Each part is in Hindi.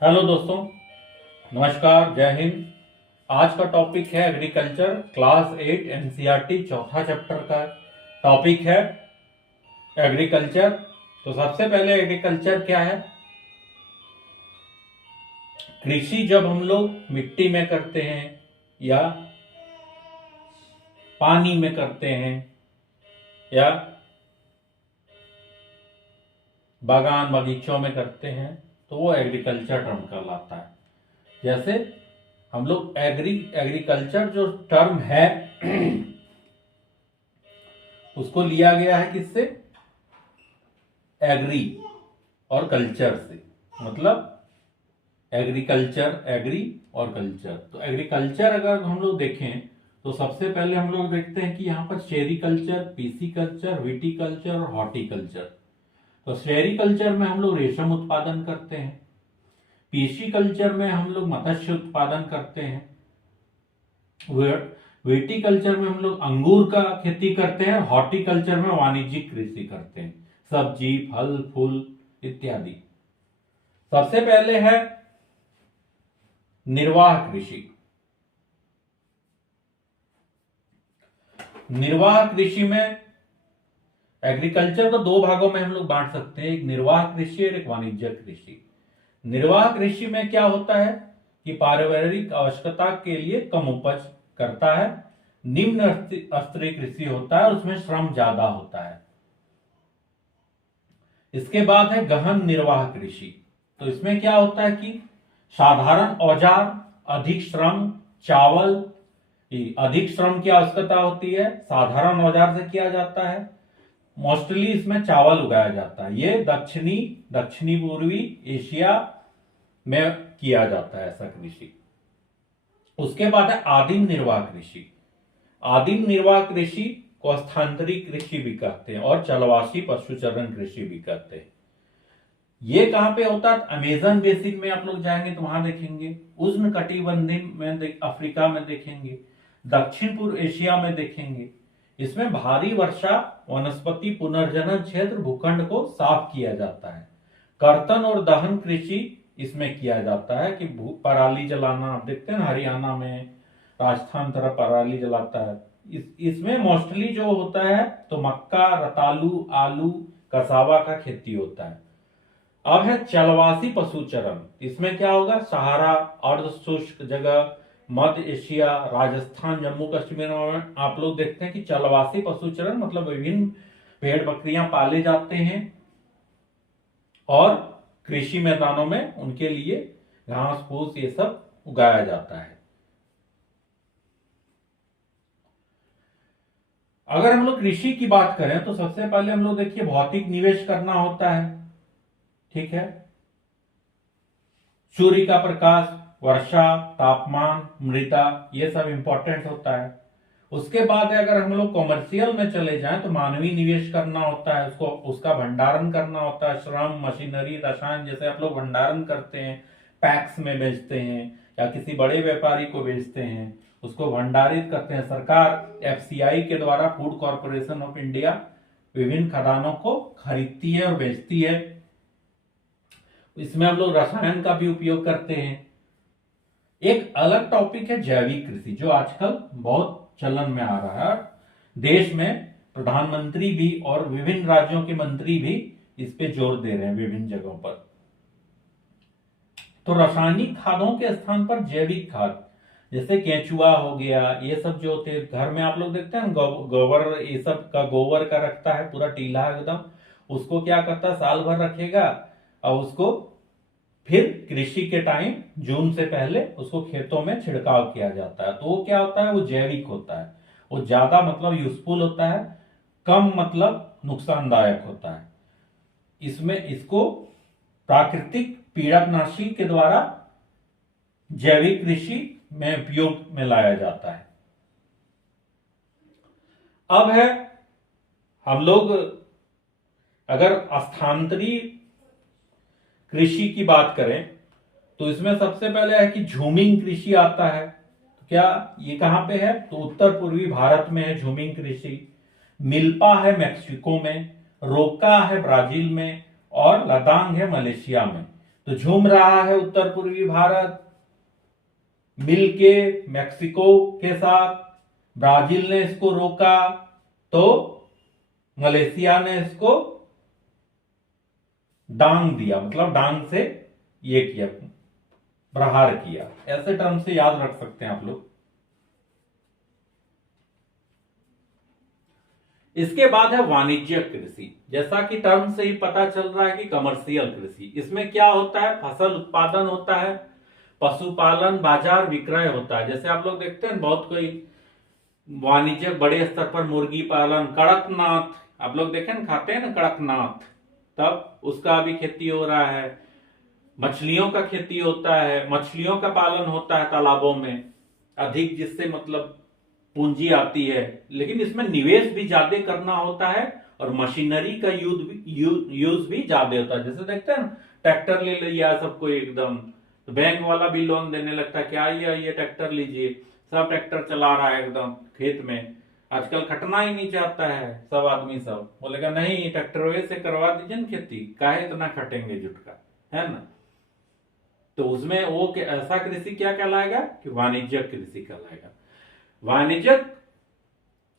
हेलो दोस्तों, नमस्कार, जय हिंद। आज का टॉपिक है एग्रीकल्चर, क्लास 8 एनसीईआरटी चौथा चैप्टर का टॉपिक है एग्रीकल्चर। तो सबसे पहले एग्रीकल्चर क्या है? कृषि जब हम लोग मिट्टी में करते हैं या पानी में करते हैं या बागान बगीचों में करते हैं तो वो एग्रीकल्चर टर्म कहलाता है। जैसे हम लोग एग्रीकल्चर जो टर्म है उसको लिया गया है किससे? एग्री और कल्चर से, मतलब एग्रीकल्चर, एग्री और कल्चर। तो एग्रीकल्चर अगर हम लोग देखें तो सबसे पहले हम लोग देखते हैं कि यहाँ पर सेरीकल्चर, पीसीकल्चर, विटीकल्चर और हॉर्टिकल्चर। तो सेरीकल्चर में हम लोग रेशम उत्पादन करते हैं, पीसीकल्चर में हम लोग मत्स्य उत्पादन करते हैं, विटीकल्चर में हम लोग अंगूर का खेती करते हैं, हॉर्टिकल्चर में वाणिज्यिक कृषि करते हैं, सब्जी, फल, फूल इत्यादि। सबसे पहले है निर्वाह कृषि। निर्वाह कृषि में एग्रीकल्चर को दो भागों में हम लोग बांट सकते हैं, एक निर्वाह कृषि और एक वाणिज्यिक कृषि। निर्वाह कृषि में क्या होता है कि पारिवारिक आवश्यकता के लिए कम उपज करता है, निम्न स्तरीय कृषि होता है, उसमें श्रम ज्यादा होता है। इसके बाद है गहन निर्वाह कृषि। तो इसमें क्या होता है कि साधारण औजार, अधिक श्रम, चावल, अधिक श्रम की आवश्यकता होती है, साधारण औजार से किया जाता है। मोस्टली इसमें चावल उगाया जाता है। ये दक्षिणी पूर्वी एशिया में किया जाता है ऐसा कृषि। उसके बाद है आदिम निर्वाह कृषि। आदिम निर्वाह कृषि को स्थानांतरी कृषि भी कहते हैं और चलवासी पशुचरण कृषि भी कहते हैं। ये कहां पे होता है? अमेजन बेसिन में आप लोग जाएंगे तो वहां देखेंगे, उष्ण कटिबंधीय में अफ्रीका में देखेंगे, दक्षिण पूर्व एशिया में देखेंगे। इसमें भारी वर्षा, वनस्पति पुनर्जनन क्षेत्र, भूखंड को साफ किया जाता है। कर्तन और दहन कृषि इसमें किया जाता है कि पराली जलाना, आप देखते हैं हरियाणा में, राजस्थान तरफ पराली जलाता है। इसमें मोस्टली जो होता है तो मक्का, रतालू, आलू, कसावा का खेती होता है। अब है चलवासी पशुचरण। इसमें क्या होगा? सहारा, अर्ध शुष्क जगह, मध्य एशिया, राजस्थान, जम्मू कश्मीर में आप लोग देखते हैं कि चलवासी पशुचरण मतलब विभिन्न भेड़ बकरियां पाले जाते हैं और कृषि मैदानों में उनके लिए घास फूस ये सब उगाया जाता है। अगर हम लोग कृषि की बात करें तो सबसे पहले हम लोग देखिए भौतिक निवेश करना होता है, ठीक है। सूर्य का प्रकाश, वर्षा, तापमान, मृदा, ये सब इंपॉर्टेंट होता है। उसके बाद अगर हम लोग कॉमर्शियल में चले जाएं तो मानवीय निवेश करना होता है, उसको उसका भंडारण करना होता है, श्रम, मशीनरी, रसायन, जैसे आप लोग भंडारण करते हैं, पैक्स में बेचते हैं या किसी बड़े व्यापारी को बेचते हैं, उसको भंडारित करते हैं। सरकार एफसीआई के द्वारा, फूड कॉर्पोरेशन ऑफ इंडिया, विभिन्न खदानों को खरीदती है और बेचती है। इसमें हम लोग रसायन का भी उपयोग करते हैं। एक अलग टॉपिक है जैविक कृषि, जो आजकल बहुत चलन में आ रहा है। देश में प्रधानमंत्री भी और विभिन्न राज्यों के मंत्री भी इस पे जोर दे रहे हैं विभिन्न जगहों पर। तो रासायनिक खादों के स्थान पर जैविक खाद, जैसे केंचुआ हो गया, ये सब जो होते हैं घर में आप लोग देखते हैं गोबर, ये सब का गोबर का रखता है पूरा टीला एकदम, उसको क्या करता है साल भर रखेगा और उसको फिर कृषि के टाइम जून से पहले उसको खेतों में छिड़काव किया जाता है। तो वो क्या होता है? वो जैविक होता है, वो ज्यादा मतलब यूजफुल होता है, कम मतलब नुकसानदायक होता है। इसमें इसको प्राकृतिक पीड़कनाशी के द्वारा जैविक कृषि में उपयोग में लाया जाता है। अब है हम लोग अगर स्थानांतरी कृषि की बात करें तो इसमें सबसे पहले है कि झूमिंग कृषि आता है। तो क्या ये कहां पे है? तो उत्तर पूर्वी भारत में है झूमिंग कृषि। मिल्पा है मैक्सिको में, रोका है ब्राजील में और लदांग है मलेशिया में। तो झूम रहा है उत्तर पूर्वी भारत मिलके मैक्सिको के साथ। ब्राजील ने इसको रोका तो मलेशिया ने इसको डांग दिया, मतलब डांग से ये किया, प्रहार किया। ऐसे टर्म से याद रख सकते हैं आप लोग। इसके बाद है वाणिज्यिक कृषि। जैसा कि टर्म से ही पता चल रहा है कि कमर्शियल कृषि, इसमें क्या होता है, फसल उत्पादन होता है, पशुपालन, बाजार विक्रय होता है। जैसे आप लोग देखते हैं बहुत कोई वाणिज्यिक बड़े स्तर पर मुर्गी पालन, कड़कनाथ आप लोग देखें खाते हैं ना कड़कनाथ, तब उसका भी खेती हो रहा है। मछलियों का खेती होता है, मछलियों का पालन होता है तालाबों में अधिक, जिससे मतलब पूंजी आती है, लेकिन इसमें निवेश भी ज्यादा करना होता है और मशीनरी का यूज भी ज्यादा होता है। जैसे देखते हैं ट्रैक्टर ले लिया सबको एकदम, तो बैंक वाला भी लोन देने लगता है, क्या ये ट्रैक्टर लीजिए, सब ट्रैक्टर चला रहा है एकदम खेत में। आजकल खटना ही नहीं चाहता है सब आदमी, सब बोलेगा नहीं ट्रैक्टर से करवा दीजिए ना खेती, काहे इतना खटेंगे जुटका, है ना। तो उसमें वो ऐसा कृषि क्या कहलाएगा कि वाणिज्यिक कृषि कहलाएगा। वाणिज्यिक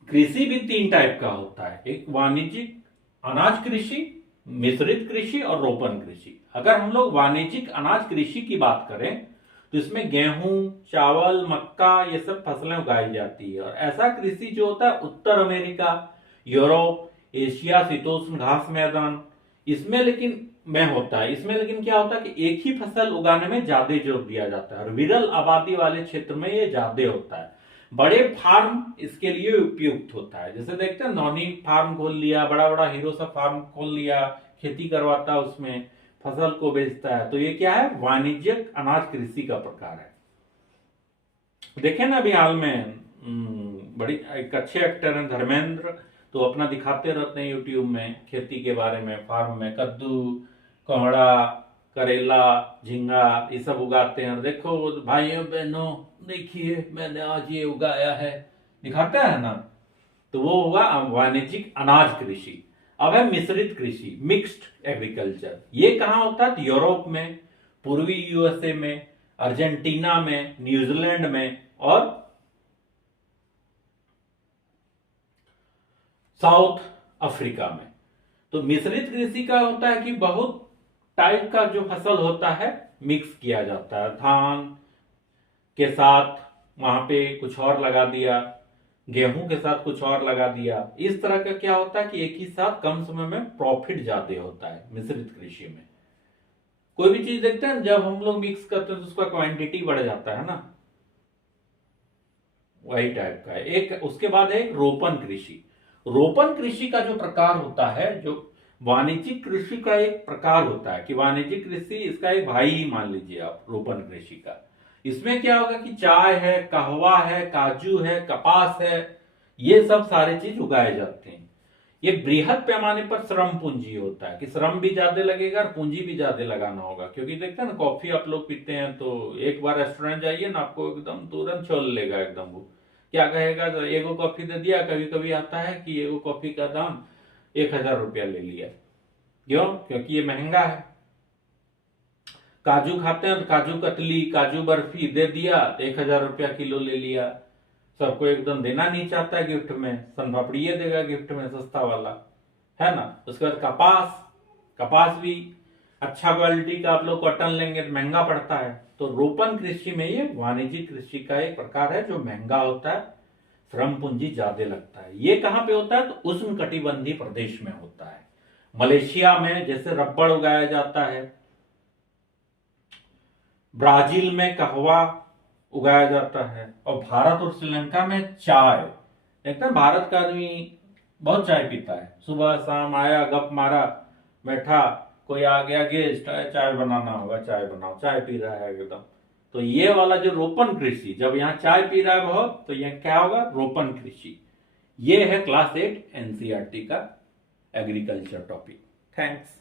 कृषि भी 3 टाइप का होता है, एक वाणिज्यिक अनाज कृषि, मिश्रित कृषि और रोपण कृषि। अगर हम लोग वाणिज्यिक अनाज कृषि की बात करें तो इसमें गेहूं, चावल, मक्का ये सब फसलें उगाई जाती है। और ऐसा कृषि जो होता है उत्तर अमेरिका, यूरोप, एशिया, शीतोष्ण घास मैदान, इसमें लेकिन में होता है। इसमें लेकिन क्या होता है कि एक ही फसल उगाने में ज्यादा जोर दिया जाता है और विरल आबादी वाले क्षेत्र में ये ज्यादा होता है। बड़े फार्म इसके लिए उपयुक्त होता है। जैसे देखते हैं नौनी फार्म खोल लिया, बड़ा बड़ा हीरो सा फार्म खोल लिया, खेती करवाता है, उसमें फसल को बेचता है, तो ये क्या है, वाणिज्यिक अनाज कृषि का प्रकार है। देखें ना अभी हाल में बड़ी एक अच्छे एक्टर हैं धर्मेंद्र, तो अपना दिखाते रहते हैं यूट्यूब में खेती के बारे में, फार्म में कद्दू, कोहड़ा, करेला, झींगा ये सब उगाते हैं। देखो भाइयों बहनों देखिए मैंने आज ये उगाया है, दिखाता है ना, तो वो होगा वाणिज्यिक अनाज कृषि। अब है मिश्रित कृषि, मिक्स्ड एग्रीकल्चर। ये कहां होता है, यूरोप में, पूर्वी यूएसए में, अर्जेंटीना में, न्यूजीलैंड में और साउथ अफ्रीका में। तो मिश्रित कृषि का होता है कि बहुत टाइप का जो फसल होता है मिक्स किया जाता है, धान के साथ वहां पे कुछ और लगा दिया, गेहूं के साथ कुछ और लगा दिया। इस तरह का क्या होता है कि एक ही साथ कम समय में प्रॉफिट ज्यादा होता है मिश्रित कृषि में। कोई भी चीज देखते हैं जब हम लोग मिक्स करते हैं तो उसका क्वांटिटी बढ़ जाता है ना, वही टाइप का है। एक उसके बाद है एक रोपण कृषि। रोपण कृषि का जो प्रकार होता है, जो वाणिज्यिक कृषि का एक प्रकार होता है कि वाणिज्यिक कृषि इसका एक भाई ही मान लीजिए आप रोपण कृषि का। इसमें क्या होगा कि चाय है, कहवा है, काजू है, कपास है, ये सब सारे चीज उगाए जाते हैं। ये बृहद पैमाने पर श्रम पूंजी होता है कि श्रम भी ज्यादा लगेगा और पूंजी भी ज्यादा लगाना होगा। क्योंकि देखते हैं ना कॉफी आप लोग पीते हैं तो एक बार रेस्टोरेंट जाइए ना, आपको एकदम तुरंत छोल लेगा एकदम, वो क्या कहेगा, तो एगो कॉफी दे दिया। कभी कभी आता है कि एगो कॉफी का दाम 1000 रुपया ले लिया, क्यों, क्योंकि ये महंगा है। काजू खाते हैं तो काजू कतली, काजू बर्फी दे दिया तो 1000 रुपया किलो ले लिया। सबको एकदम देना नहीं चाहता है गिफ्ट में, सन पापड़िये देगा गिफ्ट में सस्ता वाला, है ना। उसके बाद कपास, कपास भी अच्छा क्वालिटी का आप लोग कॉटन लेंगे तो महंगा पड़ता है। तो रोपण कृषि में ये वाणिज्यिक कृषि का एक प्रकार है जो महंगा होता है, श्रम पूंजी ज्यादा लगता है। ये कहां पे होता है, तो उष्ण कटिबंधीय प्रदेश में होता है। मलेशिया में जैसे रबड़ उगाया जाता है, ब्राजील में कहवा उगाया जाता है, और भारत और श्रीलंका में चाय। देखते हैं भारत का आदमी बहुत चाय पीता है, सुबह शाम आया गप मारा, बैठा, कोई आ गया गेस्ट, चाय बनाना होगा, चाय बनाओ, चाय पी रहा है एकदम। तो ये वाला जो रोपण कृषि, जब यहाँ चाय पी रहा है बहुत, तो यह क्या होगा, रोपण कृषि। ये है क्लास 8 एनसीईआरटी का एग्रीकल्चर टॉपिक। थैंक्स।